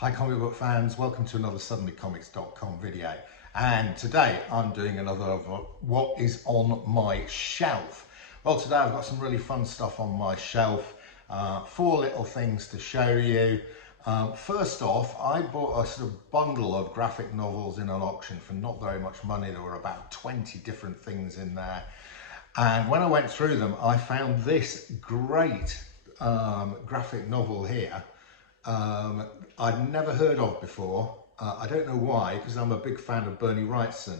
Hi comic book fans, welcome to another suddenlycomics.com video, and today I'm doing another of what is on my shelf. Well, today I've got some really fun stuff on my shelf, four little things to show you. First off, I bought a sort of bundle of graphic novels in an auction for not very much money. There were about 20 different things in there, and when I went through them I found this great graphic novel here. I'd never heard of before. I don't know why, because I'm a big fan of Bernie Wrightson.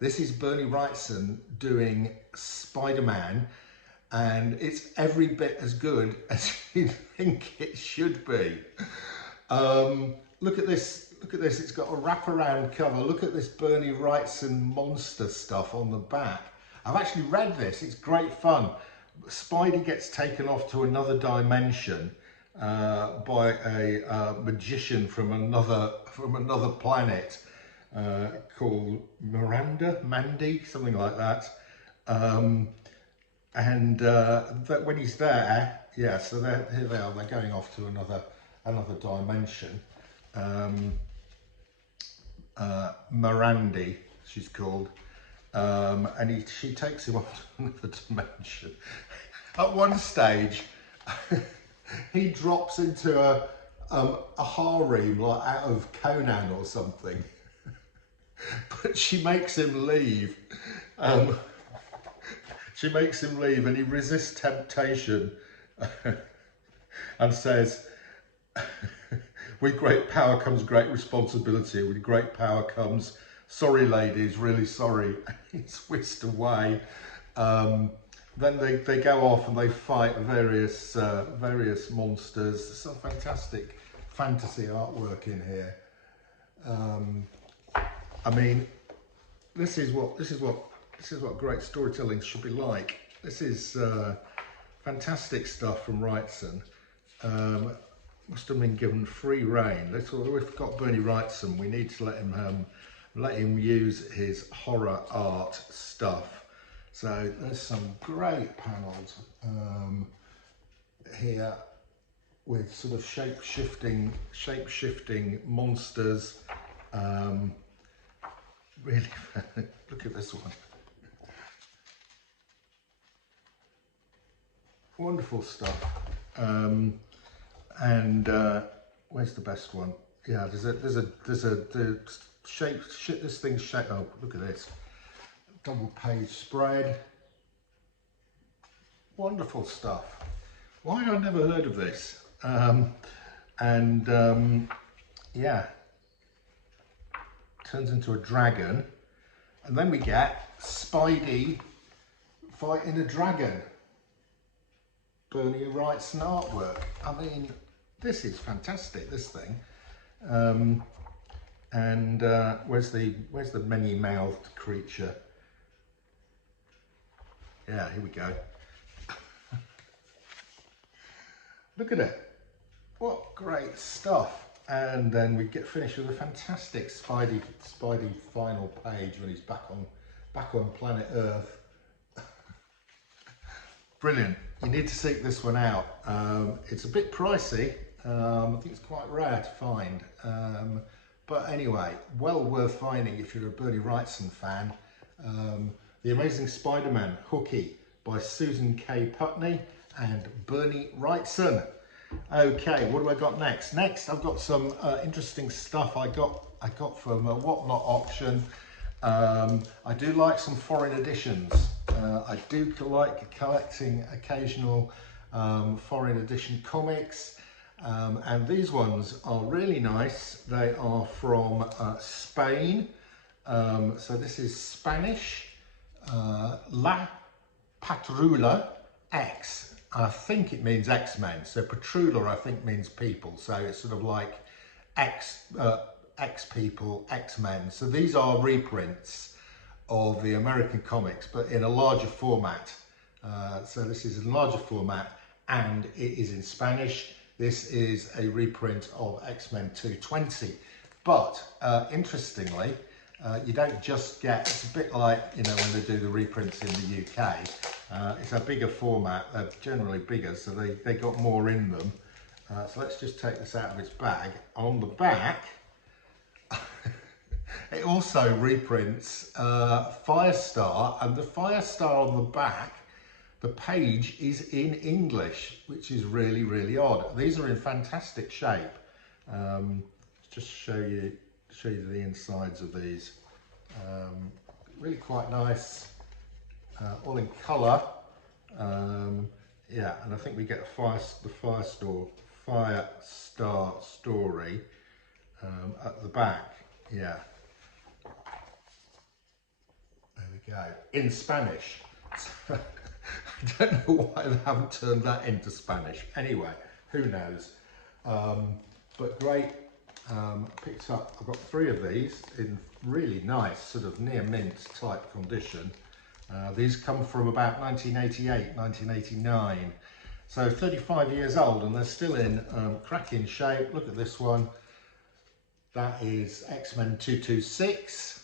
This is Bernie Wrightson doing Spider-Man, and it's every bit as good as you think it should be. Look at this, it's got a wraparound cover. Look at this Bernie Wrightson monster stuff on the back. I've actually read this, it's great fun. Spidey gets taken off to another dimension by a magician from another planet called Mandy, something like that. That when he's there, yeah. So here they are. They're going off to another dimension. Mirandy, she's called, and she takes him off to another dimension. At one stage. He drops into a harem like out of Conan or something, but she makes him leave. She makes him leave, and he resists temptation and says, "With great power comes great responsibility. With great power comes, sorry ladies, really sorry." And he's whisked away. Then they go off and they fight various monsters. There's some fantastic fantasy artwork in here. I mean, this is what great storytelling should be like. This is fantastic stuff from Wrightson. Must have been given free rein. We've got Bernie Wrightson. We need to let him use his horror art stuff. So there's some great panels here with sort of shape-shifting monsters. Really, look at this one. Wonderful stuff. Where's the best one? Yeah, there's a shape. This thing's shape. Oh, look at this. Double page spread. Wonderful stuff. Why had I never heard of this? Yeah, turns into a dragon, and then we get Spidey fighting a dragon. Bernie Wrightson artwork. I mean, this is fantastic, this thing. Where's the many-mouthed creature? Yeah, here we go. Look at it. What great stuff. And then we get finished with a fantastic Spidey final page when he's back on planet Earth. Brilliant. You need to seek this one out. It's a bit pricey. I think it's quite rare to find. But anyway, well worth finding if you're a Bernie Wrightson fan. The Amazing Spider-Man Hooky by Susan K. Putney and Bernie Wrightson. Okay, what do I got next? Next, I've got some interesting stuff I got from a Whatnot auction. I do like some foreign editions. I do like collecting occasional foreign edition comics. And these ones are really nice. They are from Spain. So this is Spanish. La Patrulla X. I think it means X-Men. So Patrulla I think means people. So it's sort of like X-people, X-Men. So these are reprints of the American comics, but in a larger format. So this is in larger format and it is in Spanish. This is a reprint of X-Men 220. But interestingly, you don't just get, it's a bit like, you know, when they do the reprints in the UK, it's a bigger format, they're generally bigger, so they got more in them. So let's just take this out of its bag. On the back, it also reprints Firestar, and the Firestar on the back, the page is in English, which is really, really odd. These are in fantastic shape. Just show you the insides of these. Really quite nice, all in colour. Yeah, and I think we get the Firestar story at the back. Yeah, there we go, in Spanish. I don't know why they haven't turned that into Spanish. Anyway, who knows? But great. Picked up, I've got 3 of these in really nice sort of near mint type condition. These come from about 1988, 1989. So 35 years old, and they're still in cracking shape. Look at this one. That is X-Men 226.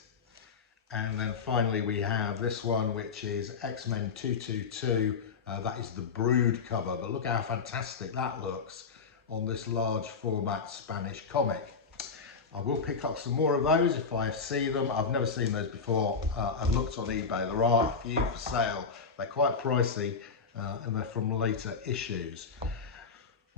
And then finally we have this one, which is X-Men 222. That is the Brood cover, but look how fantastic that looks on this large format Spanish comic. I will pick up some more of those if I see them. I've never seen those before. I've looked on eBay. There are a few for sale. They're quite pricey and they're from later issues.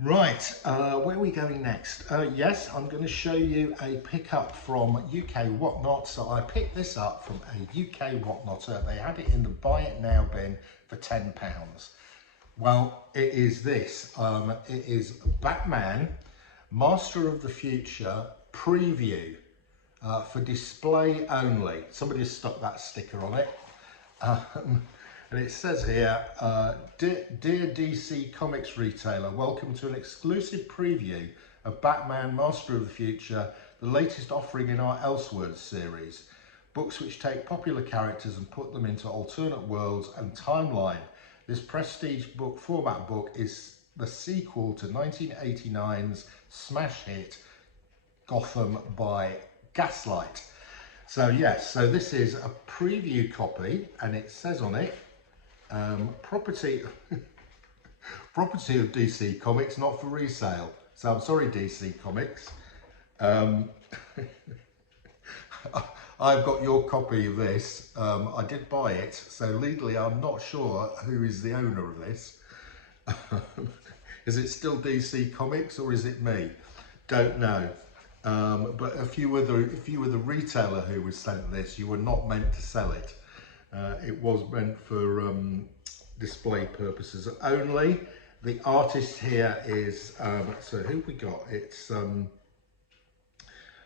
Right, where are we going next? Yes, I'm going to show you a pickup from UK Whatnot. So I picked this up from a UK Whatnotter. They had it in the buy it now bin for £10. Well, it is this. It is Batman, Master of the Future preview for display only. Somebody has stuck that sticker on it. And it says here, Dear DC Comics retailer, welcome to an exclusive preview of Batman, Master of the Future, the latest offering in our Elseworlds series. Books which take popular characters and put them into alternate worlds and timeline. This prestige book format book is the sequel to 1989's smash hit Gotham by Gaslight. So yes, so this is a preview copy, and it says on it, property of DC Comics, not for resale. So I'm sorry, DC Comics. I've got your copy of this. I did buy it, so legally I'm not sure who is the owner of this. Is it still DC Comics or is it me? Don't know. But if you were the retailer who was selling this, you were not meant to sell it. It was meant for display purposes only. The artist here is, so who have we got? It's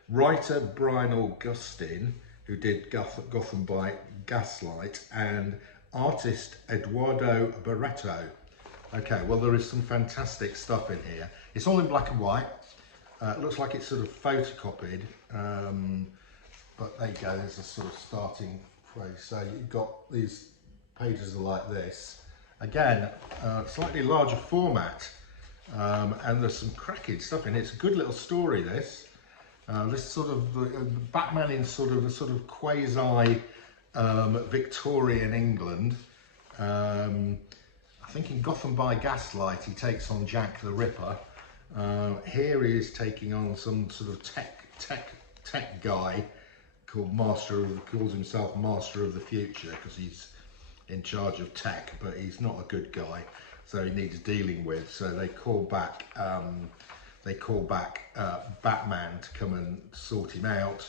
writer Brian Augustine, who did Gotham by Gaslight, and artist Eduardo Barreto. Okay, well, there is some fantastic stuff in here. It's all in black and white. It looks like it's sort of photocopied, but there you go, there's a sort of starting phrase. So you've got these pages are like this. Again, slightly larger format, and there's some cracking stuff in it. It's a good little story, this. This sort of Batman in sort of quasi Victorian England. I think in Gotham by Gaslight he takes on Jack the Ripper. Here he is taking on some sort of tech guy called calls himself Master of the Future because he's in charge of tech, but he's not a good guy, so he needs dealing with. So they call back Batman to come and sort him out.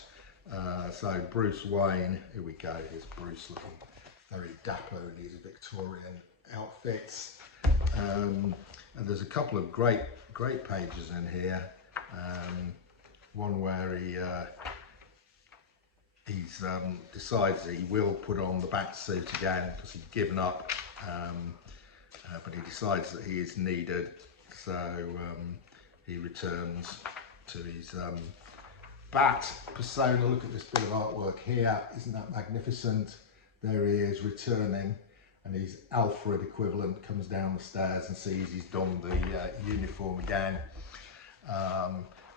So Bruce Wayne, here we go. Here's Bruce looking very dapper in his Victorian outfits. And there's a couple of great pages in here. One where he decides that he will put on the bat suit again because he's given up, but he decides that he is needed, so he returns to his bat persona. Look at this bit of artwork here, isn't that magnificent? There he is returning, and his Alfred equivalent comes down the stairs and sees he's donned the uniform again.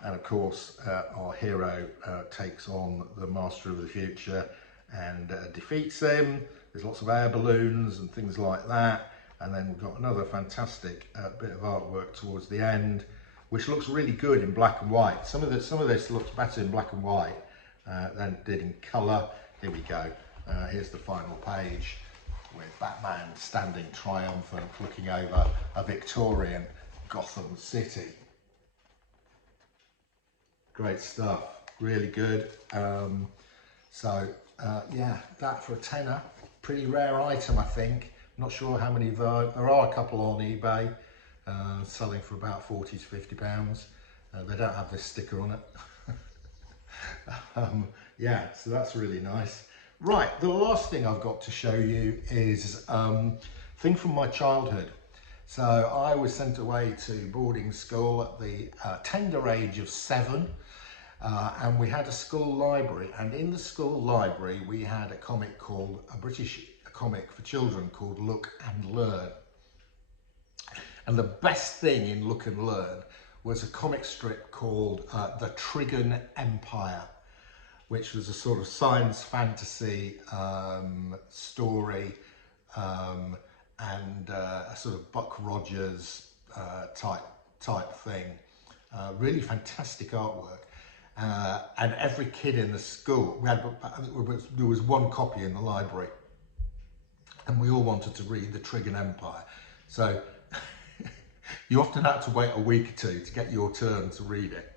And of course, our hero takes on the Master of the Future and defeats him. There's lots of air balloons and things like that. And then we've got another fantastic bit of artwork towards the end which looks really good in black and white. Some of this looks better in black and white than it did in colour. Here we go. Here's the final page with Batman standing triumphant, looking over a Victorian Gotham City. Great stuff, really good. Yeah, that for a tenner, pretty rare item, I think. Not sure how many there are a couple on eBay selling for about 40 to 50 pounds. They don't have this sticker on it. Yeah, so that's really nice. Right, the last thing I've got to show you is a thing from my childhood. So I was sent away to boarding school at the tender age of 7, and we had a school library, and in the school library we had a comic called, a British comic for children called Look and Learn. And the best thing in Look and Learn was a comic strip called the Trigan Empire, which was a sort of science fantasy story and a sort of Buck Rogers type thing. Really fantastic artwork. And every kid in the school, there was one copy in the library, and we all wanted to read the Trigan Empire. So you often had to wait a week or two to get your turn to read it.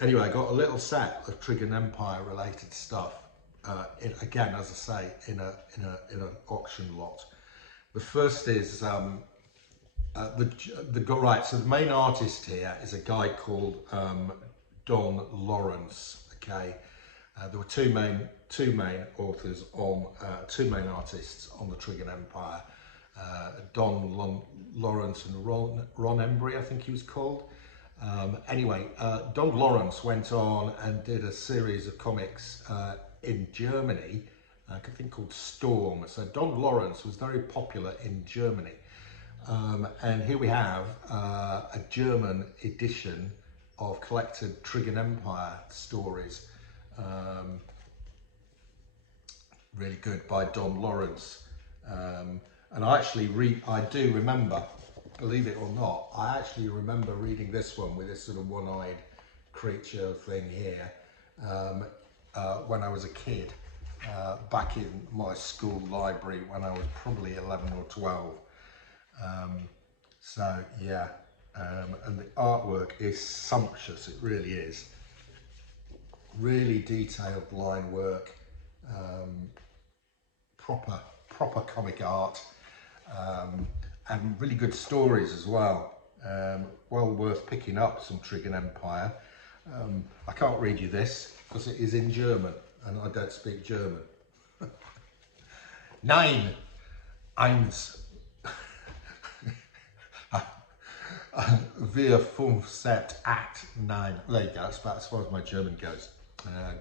Anyway, I got a little set of Trigan Empire related stuff. Again, as I say, in an auction lot. The first is right. So the main artist here is a guy called Don Lawrence. Okay, there were two main authors on two main artists on the Trigan Empire. Don Lawrence and Ron Embry, I think he was called. Anyway, Don Lawrence went on and did a series of comics in Germany, I think called Storm. So Don Lawrence was very popular in Germany. And here we have a German edition of collected Trigan Empire stories. Really good, by Don Lawrence. And I do remember, believe it or not, I actually remember reading this one with this sort of one-eyed creature thing here when I was a kid, back in my school library when I was probably 11 or 12. So yeah, and the artwork is sumptuous, it really is. Really detailed line work, proper comic art. And really good stories as well. Well worth picking up some Trigan Empire. I can't read you this because it is in German and I don't speak German. Nein, eins. Wir fünf sept acht nine. There you go. That's about as far as my German goes.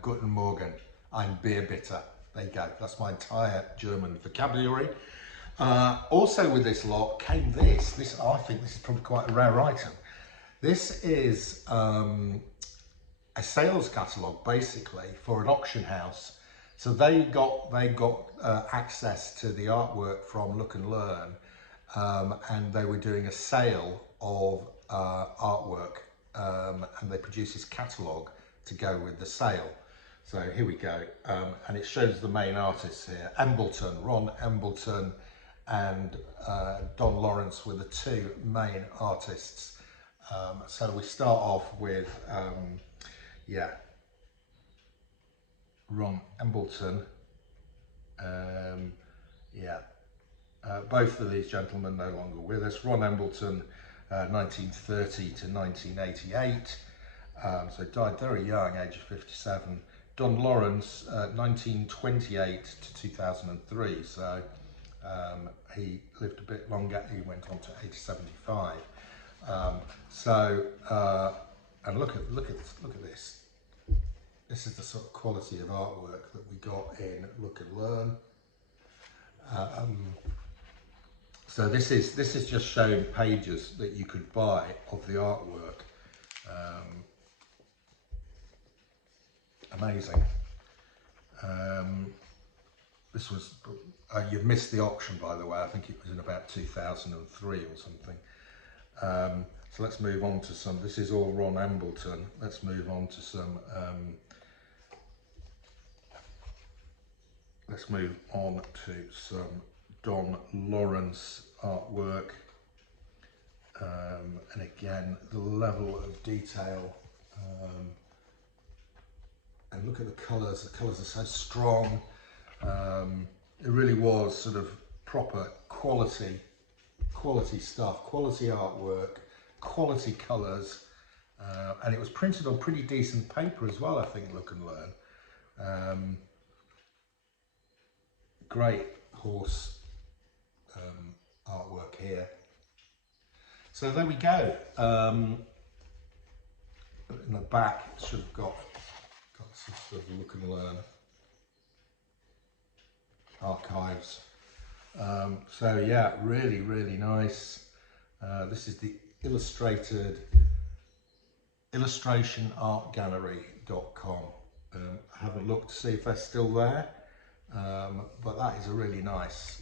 Guten Morgen, ein Bier bitte. There you go. That's my entire German vocabulary. Also with this lot came this. I think this is probably quite a rare item. This is a sales catalogue basically for an auction house. So they got access to the artwork from Look and Learn, and they were doing a sale of artwork, and they produced this catalogue to go with the sale. So here we go, and it shows the main artists here: Embleton, Ron Embleton, and Don Lawrence were the two main artists. So we start off with, yeah, Ron Embleton. Yeah, both of these gentlemen no longer with us. Ron Embleton, 1930 to 1988, so died very young, age of 57. Don Lawrence, 1928 to 2003, so he lived a bit longer. He went on to age 75. And look at this. This is the sort of quality of artwork that we got in Look and Learn. So this is just showing pages that you could buy of the artwork. Amazing. This was, you've missed the auction by the way, I think it was in about 2003 or something. So let's move on to some, this is all Ron Ambleton. Let's move on to some, Don Lawrence artwork. And again, the level of detail, and look at the colours are so strong. It really was sort of proper quality stuff, quality artwork, quality colours, and it was printed on pretty decent paper as well, I think, look and learn. Great horse artwork here. So there we go. In the back, it should have got some sort of look and learn archives. So yeah, really, really nice. This is the illustrated illustrationartgallery.com. I haven't looked to see if they're still there, but that is a really nice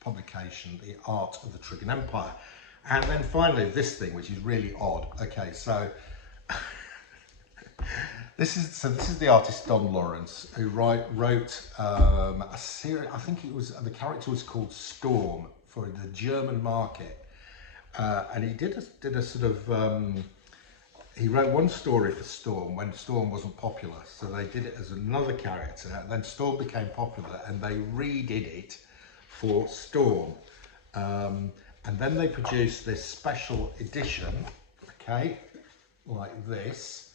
publication, The Art of the Trigan Empire. And then finally this thing, which is really odd. Okay, so this is the artist Don Lawrence, who wrote a series. I think the character was called Storm for the German market, and he did a sort of he wrote one story for Storm when Storm wasn't popular, so they did it as another character, and then Storm became popular and they redid it for Storm, and then they produced this special edition, okay, like this.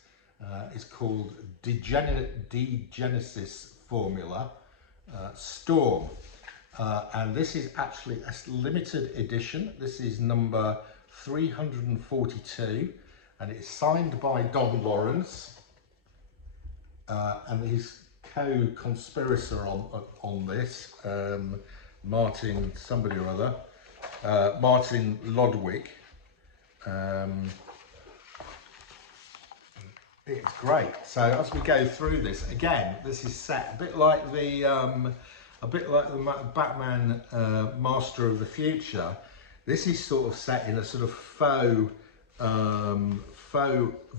It's called Degenesis Formula Storm, and this is actually a limited edition. This is number 342, and it's signed by Don Lawrence and his co-conspirator on this, Martin somebody or other, Martin Lodwick. It's great. So as we go through this, again, this is set a bit like the Batman Master of the Future. This is sort of set in a sort of faux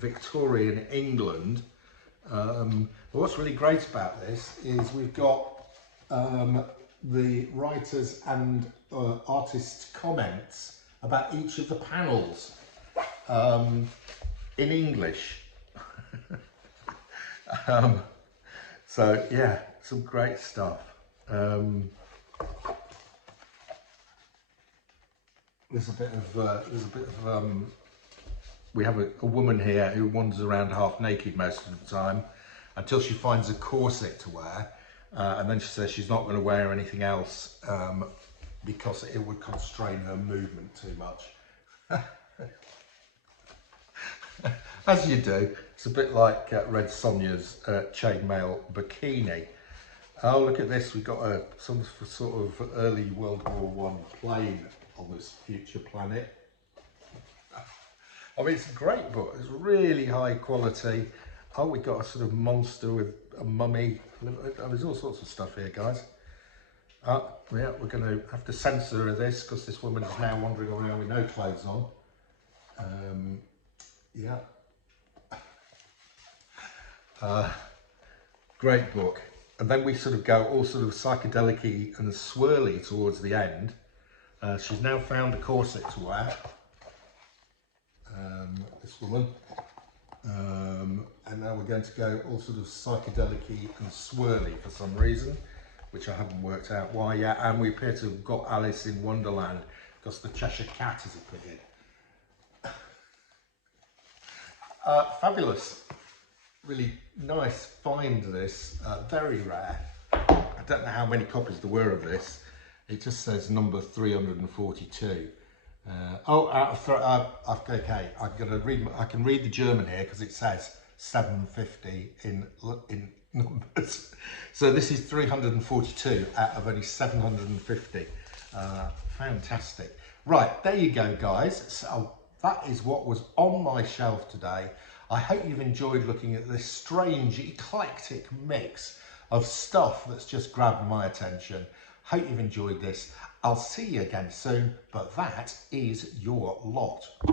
Victorian England. But what's really great about this is we've got the writers and artists' comments about each of the panels in English. So yeah, some great stuff. There's a bit of we have a woman here who wanders around half naked most of the time until she finds a corset to wear, and then she says she's not going to wear anything else because it would constrain her movement too much. As you do. It's a bit like Red Sonja's chainmail bikini. Oh, look at this. We've got some sort of early World War I plane on this future planet. I mean, it's a great book. It's really high quality. Oh, we've got a sort of monster with a mummy. There's all sorts of stuff here, guys. Yeah, we're going to have to censor this because this woman is now wandering around with no clothes on. Yeah. Great book. And then we sort of go all sort of psychedelic-y and swirly towards the end. She's now found a corset to wear, this woman, and now we're going to go all sort of psychedelic-y and swirly for some reason, which I haven't worked out why yet. And we appear to have got Alice in Wonderland because the Cheshire Cat has appeared. Fabulous. Really nice find, this, very rare. I don't know how many copies there were of this. It just says number 342. Okay, I'm gonna read. I can read the German here because it says 750 in numbers. So this is 342 out of only 750. Fantastic. Right, there you go, guys. So that is what was on my shelf today. I hope you've enjoyed looking at this strange, eclectic mix of stuff that's just grabbed my attention. Hope you've enjoyed this. I'll see you again soon, but that is your lot.